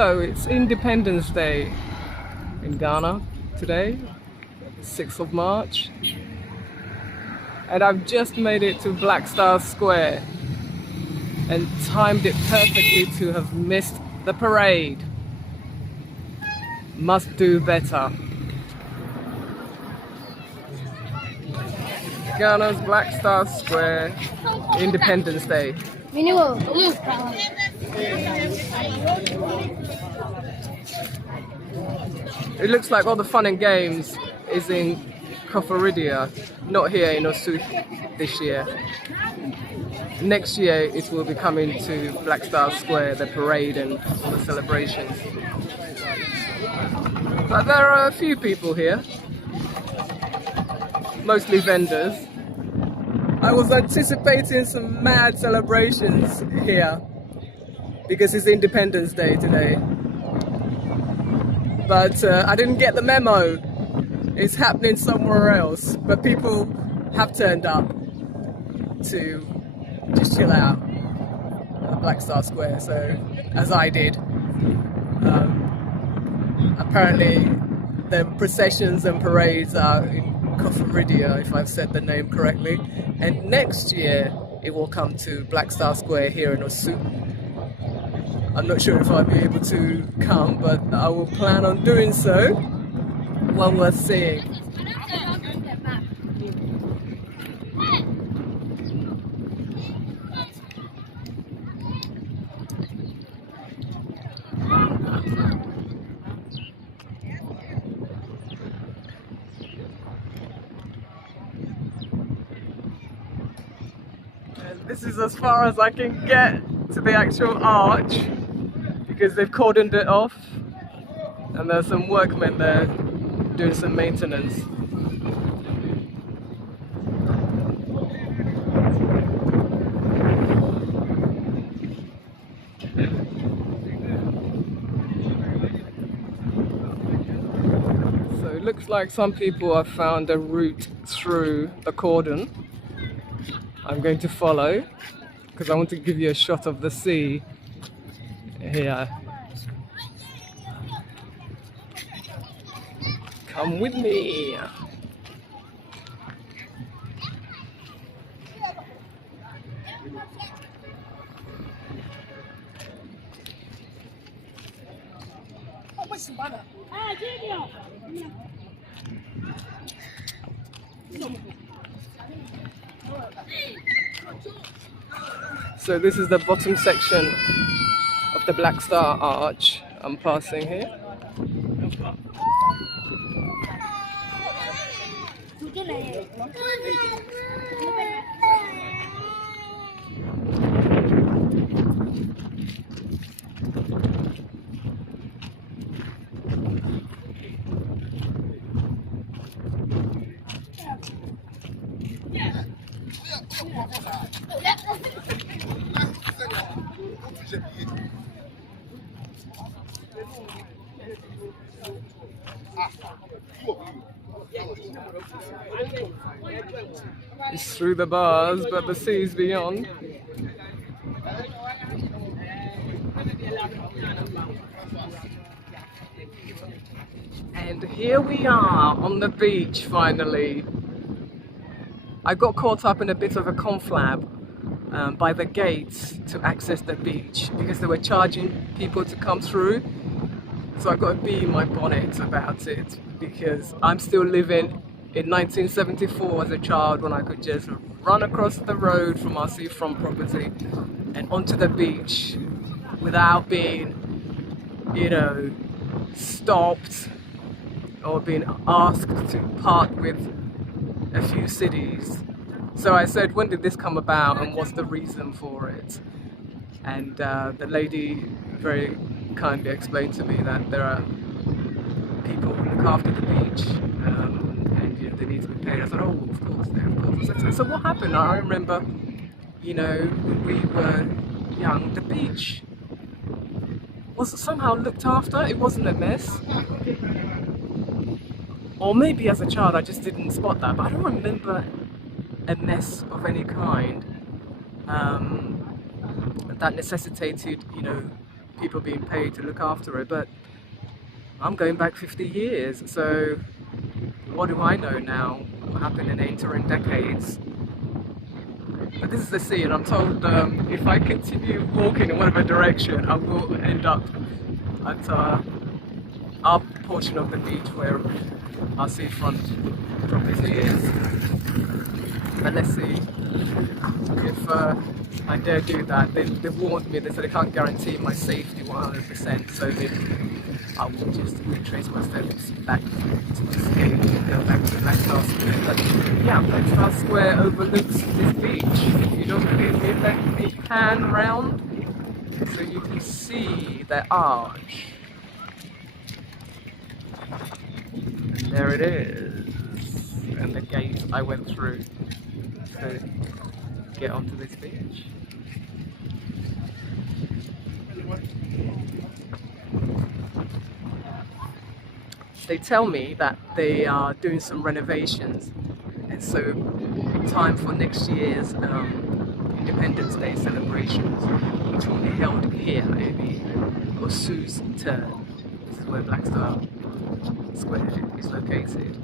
So it's Independence Day in Ghana today, 6th of March. And I've just made it to Black Star Square and timed it perfectly to have missed the parade. Must do better. Ghana's Black Star Square, Independence Day. It looks like all the fun and games is in Koforidua, not here in Osu this year. Next year it will be coming to Black Star Square, the parade and all the celebrations. But there are a few people here, mostly vendors. I was anticipating some mad celebrations here because it's Independence Day today. But I didn't get the memo. It's happening somewhere else. But people have turned up to just chill out at Black Star Square, so as I did. Apparently the processions and parades are in Koforidua, if I've said the name correctly. And next year it will come to Black Star Square here in Osu. I'm not sure if I'll be able to come, but I will plan on doing so. Well worth seeing. And this is as far as I can get to the actual arch, because they've cordoned it off and there's some workmen there doing some maintenance. So it looks like some people have found a route through the cordon. I'm going to follow because I want to give you a shot of the sea here. Come with me. So this is the bottom section of the Black Star Arch I'm passing here. It's through the bars, but the sea's beyond. And here we are on the beach finally. I got caught up in a bit of a conflab by the gates to access the beach because they were charging people to come through. So I got a bee in my bonnet about it because I'm still living in 1974 as a child when I could just run across the road from our seafront property and onto the beach without being, stopped or being asked to part with a few cities. So I said, when did this come about and what's the reason for it? And the lady very kindly explained to me that there are people who look after the beach and they need to be paid. I said, oh, of course. I said, so what happened? I remember, when we were young, the beach was somehow looked after. It wasn't a mess. Or maybe as a child I just didn't spot that, but I don't remember a mess of any kind that necessitated, people being paid to look after it, but I'm going back 50 years, so what do I know now? What happened in the interim decades? But this is the sea, and I'm told if I continue walking in whatever direction, I will end up at our portion of the beach where our seafront property is. But let's see if I dare do that. They've warned me, they said they can't guarantee my safety 100%, so I will just retrace my steps back to the escape and go back to Black Star Square. But yeah, Black Star Square overlooks this beach. If you don't believe me, let me pan around so you can see the arch. And there it is. And the gate I went through to get onto this beach. They tell me that they are doing some renovations, and so time for next year's Independence Day celebrations, which will be held here in Osu's turn. This is where Black Star Square is located.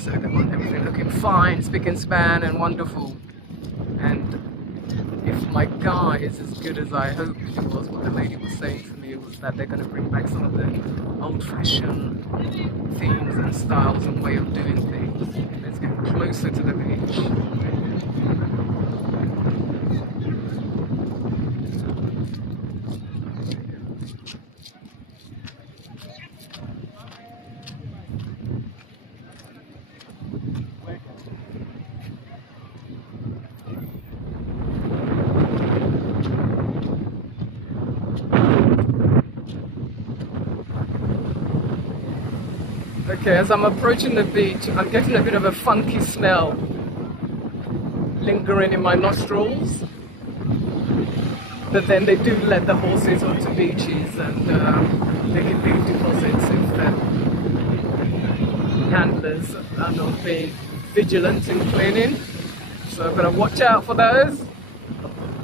So they want everything looking fine, spick and span and wonderful. And if my guy is as good as I hoped it was, what the lady was saying to me was that they're going to bring back some of the old-fashioned themes and styles and way of doing things. Let's get closer to the beach. Okay, as I'm approaching the beach, I'm getting a bit of a funky smell lingering in my nostrils. But then they do let the horses onto beaches and they can leave deposits if the handlers are not being vigilant in cleaning. So I've got to watch out for those.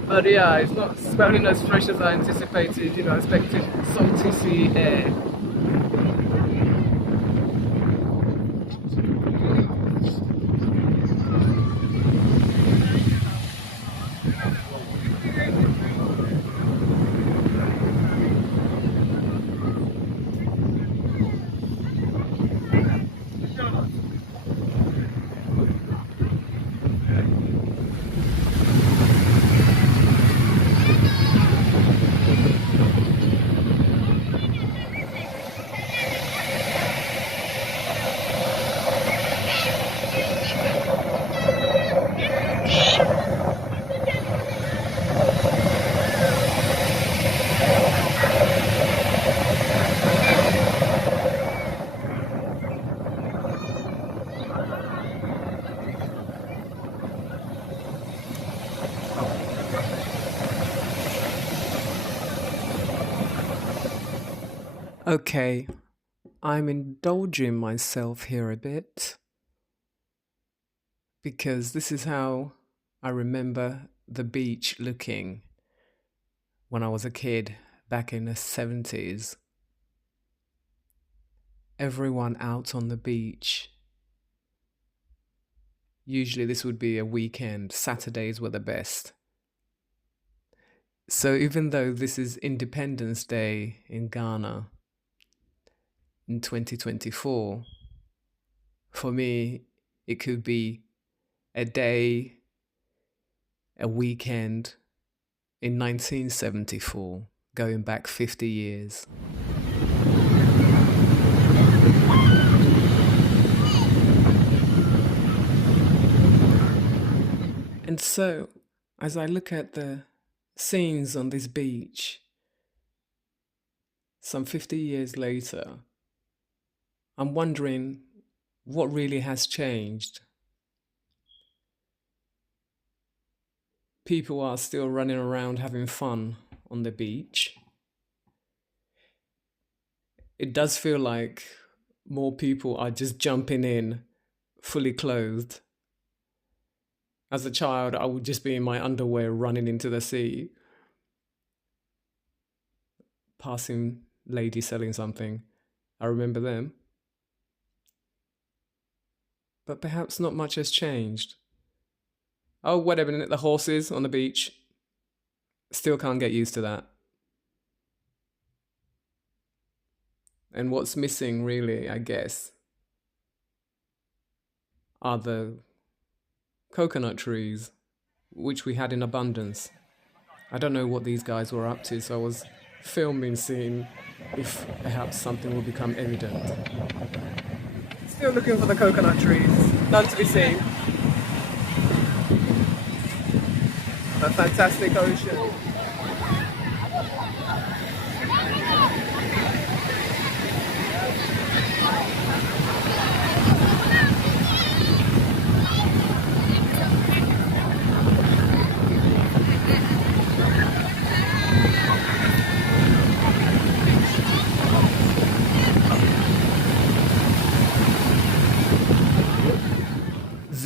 But yeah, it's not smelling as fresh as I anticipated. You know, I expected salty sea air. Okay, I'm indulging myself here a bit because this is how I remember the beach looking when I was a kid back in the 70s. Everyone out on the beach. Usually this would be a weekend. Saturdays were the best. So even though this is Independence Day in Ghana in 2024, for me, it could be a day, a weekend in 1974, going back 50 years. And so, as I look at the scenes on this beach, some 50 years later, I'm wondering what really has changed. People are still running around having fun on the beach. It does feel like more people are just jumping in fully clothed. As a child, I would just be in my underwear running into the sea. passing lady selling something. I remember them. But perhaps not much has changed. Oh, whatever, the horses on the beach. Still can't get used to that. And what's missing, really, I guess, are the coconut trees, which we had in abundance. I don't know what these guys were up to, so I was filming, seeing if perhaps something will become evident. Still looking for the coconut trees, none to be seen. A fantastic ocean.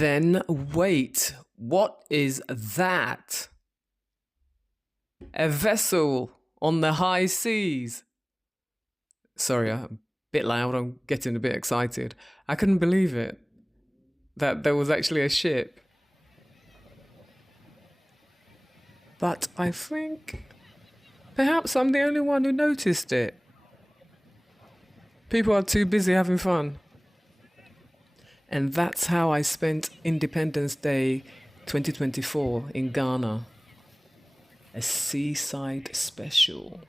Then wait, what is that? A vessel on the high seas. Sorry, I'm a bit loud, I'm getting a bit excited. I couldn't believe it, that there was actually a ship. But I think perhaps I'm the only one who noticed it. People are too busy having fun. And that's how I spent Independence Day 2024 in Ghana. A seaside special.